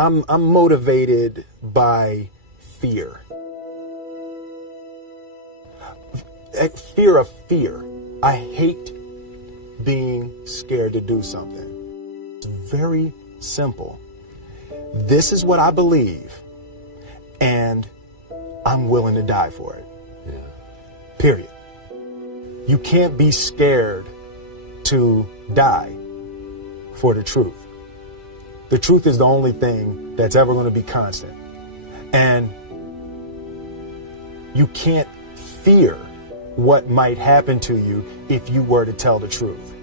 I'm motivated by fear. Fear of fear. I hate being scared to do something. It's very simple. This is what I believe, and I'm willing to die for it. Yeah. Period. You can't be scared to die for the truth. The truth is the only thing that's ever going to be constant. And you can't fear what might happen to you if you were to tell the truth.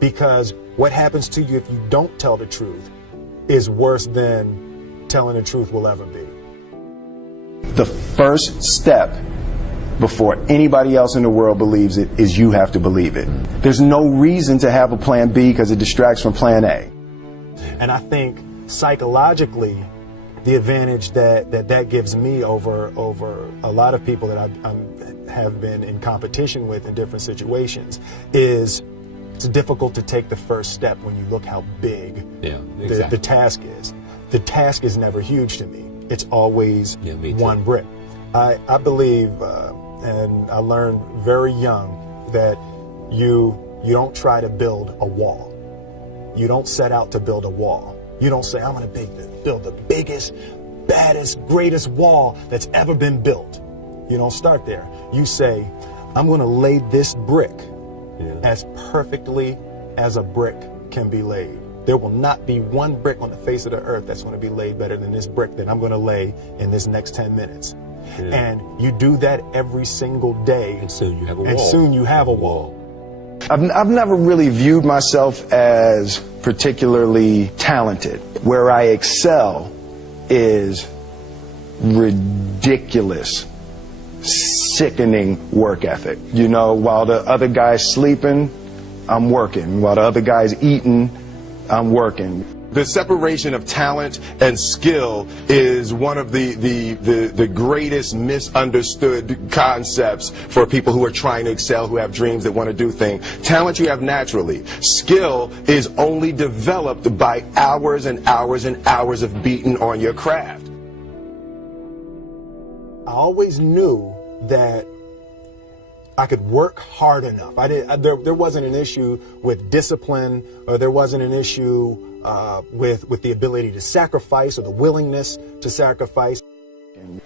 Because what happens to you if you don't tell the truth is worse than telling the truth will ever be. The first step before anybody else in the world believes it is you have to believe it. There's no reason to have a plan B because it distracts from plan A. And I think psychologically, the advantage that gives me over a lot of people that I have been in competition with in different situations is it's difficult to take the first step when you look how big the task is. The task is never huge to me. It's always one brick. I believe, and I learned very young, that you don't try to build a wall. You don't set out to build a wall. You don't say, I'm going to build the biggest, baddest, greatest wall that's ever been built. You don't start there. You say, I'm going to lay this brick as perfectly as a brick can be laid. There will not be one brick on the face of the earth that's going to be laid better than this brick that I'm going to lay in this next 10 minutes. Yeah. And you do that every single day. And soon you have a wall. And soon you have a wall. I've never really viewed myself as particularly talented. Where I excel is ridiculous, sickening work ethic. You know, while the other guy's sleeping, I'm working. While the other guy's eating, I'm working. The separation of talent and skill is one of the greatest misunderstood concepts for people who are trying to excel, who have dreams that want to do things. Talent you have naturally. Skill is only developed by hours and hours and hours of beating on your craft. I always knew that I could work hard enough. There wasn't an issue with discipline, or there wasn't an issue with the ability to sacrifice or the willingness to sacrifice.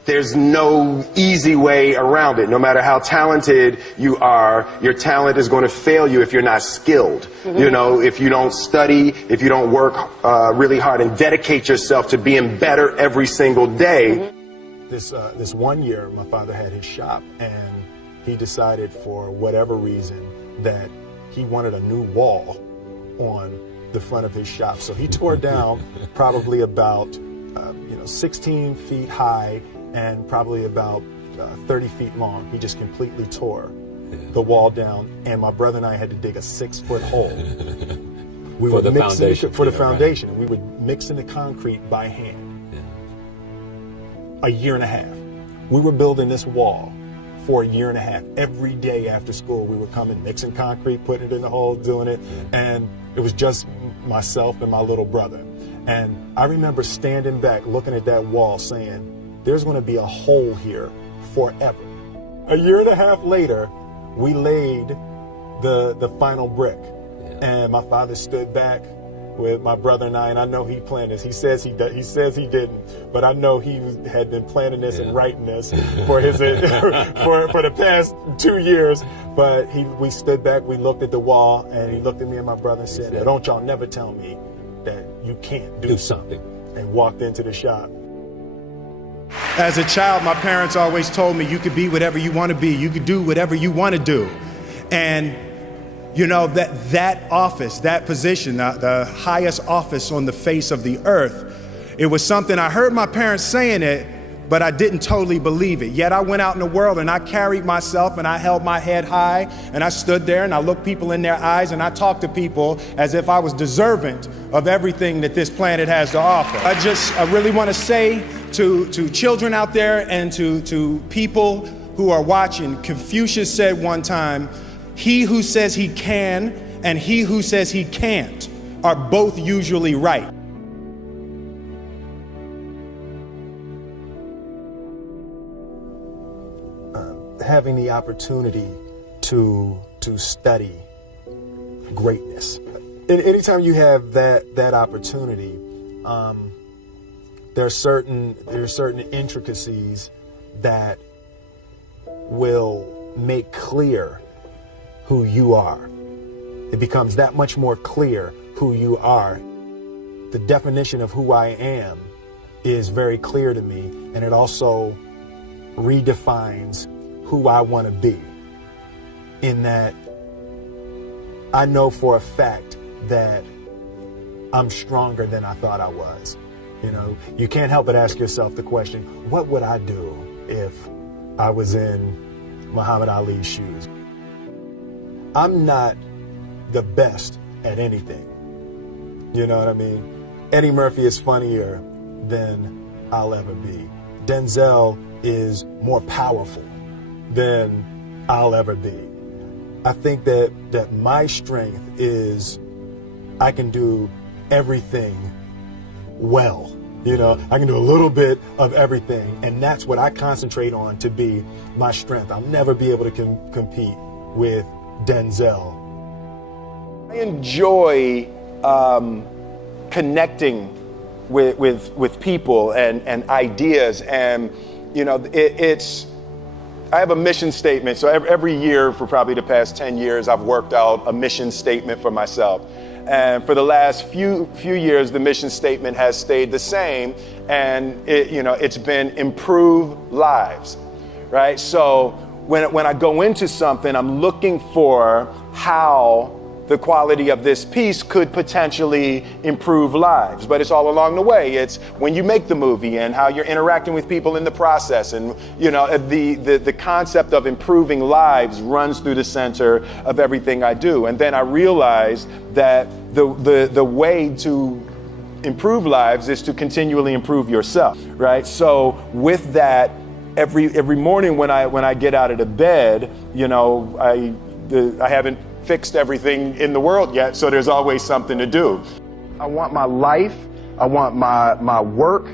There's no easy way around it. No matter how talented you are, your talent is going to fail you if you're not skilled. Mm-hmm. You know, if you don't study, if you don't work really hard and dedicate yourself to being better every single day. Mm-hmm. This one year, my father had his shop, and he decided for whatever reason that he wanted a new wall on the front of his shop. So he tore down probably about 16 feet high and probably about 30 feet long. He just completely tore the wall down, and my brother and I had to dig a 6-foot hole. We for the foundation. We would mix in the concrete by hand. A year and a half. We were building this wall for a year and a half. Every day after school, we would come and mixing concrete, putting it in the hole, doing it. And it was just myself and my little brother. And I remember standing back, looking at that wall, saying, there's going to be a hole here forever. A year and a half later, we laid the final brick. And my father stood back with my brother and I know he planned this. He says he didn't, but I know he had been planning this and writing this for his for the past 2 years. But we stood back, we looked at the wall, and he looked at me and my brother and said, "Don't y'all never tell me that you can't do something," and walked into the shop. As a child, my parents always told me you could be whatever you want to be, you could do whatever you want to do. And you know, that office, that position, the highest office on the face of the earth, it was something I heard my parents saying it, but I didn't totally believe it. Yet I went out in the world and I carried myself and I held my head high and I stood there and I looked people in their eyes and I talked to people as if I was deserving of everything that this planet has to offer. I really want to say to children out there and to people who are watching, Confucius said one time, he who says he can and he who says he can't are both usually right. having the opportunity to study greatness. Anytime you have that opportunity, there are certain intricacies that will make clear who you are. It becomes that much more clear who you are. The definition of who I am is very clear to me, and it also redefines who I want to be, in that I know for a fact that I'm stronger than I thought I was. You know, you can't help but ask yourself the question, what would I do if I was in Muhammad Ali's shoes? I'm not the best at anything. You know what I mean? Eddie Murphy is funnier than I'll ever be. Denzel is more powerful than I'll ever be. I think that my strength is I can do everything well. You know, I can do a little bit of everything, and that's what I concentrate on to be my strength. I'll never be able to compete with Denzel. I enjoy connecting with people and ideas, and you know, I have a mission statement. So every year for probably the past 10 years, I've worked out a mission statement for myself. And for the last few years, the mission statement has stayed the same, and it's been improve lives, right? So when I go into something, I'm looking for how the quality of this piece could potentially improve lives. But it's all along the way. It's when you make the movie and how you're interacting with people in the process. And the concept of improving lives runs through the center of everything I do. And then I realized that the way to improve lives is to continually improve yourself, right? So with that, every morning when I get out of the bed, I haven't fixed everything in the world yet, so there's always something to do. I want my life, I want my work,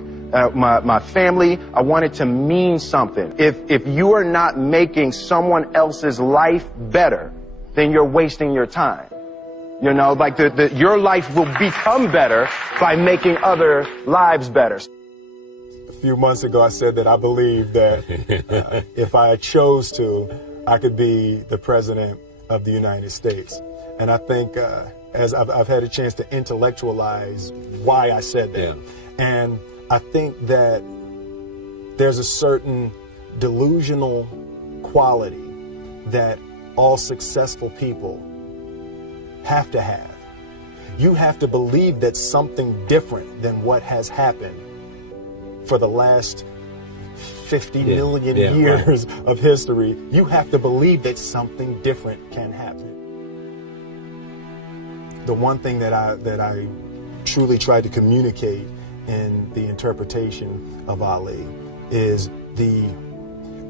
my family, I want it to mean something. If you are not making someone else's life better, then you're wasting your time. Like your life will become better by making other lives better. A few months ago, I said that I believe that if I chose to, I could be the president of the United States. And I think as I've had a chance to intellectualize why I said that. Yeah. And I think that there's a certain delusional quality that all successful people have to have. You have to believe that something different than what has happened for the last 50 million years of history. You have to believe that something different can happen. The one thing that I truly tried to communicate in the interpretation of Ali is the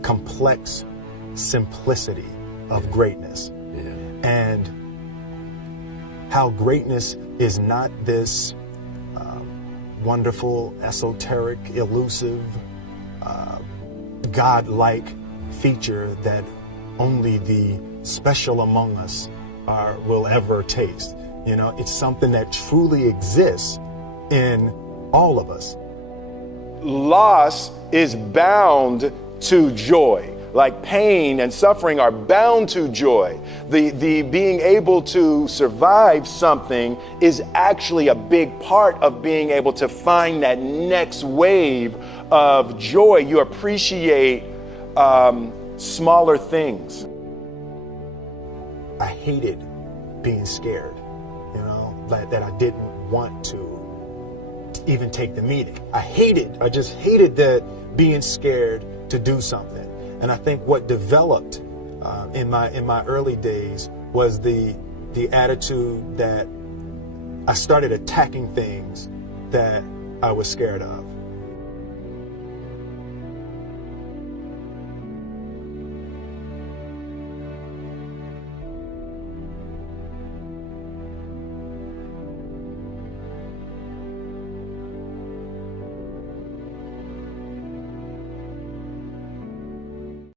complex simplicity of greatness. And how greatness is not this wonderful, esoteric, elusive, God-like feature that only the special among us will ever taste. It's something that truly exists in all of us. Loss is bound to joy. Like pain and suffering are bound to joy. The being able to survive something is actually a big part of being able to find that next wave of joy. You appreciate smaller things. I hated being scared, that I didn't want to even take the meeting. I just hated that being scared to do something. And I think what developed in my early days was the attitude that I started attacking things that I was scared of.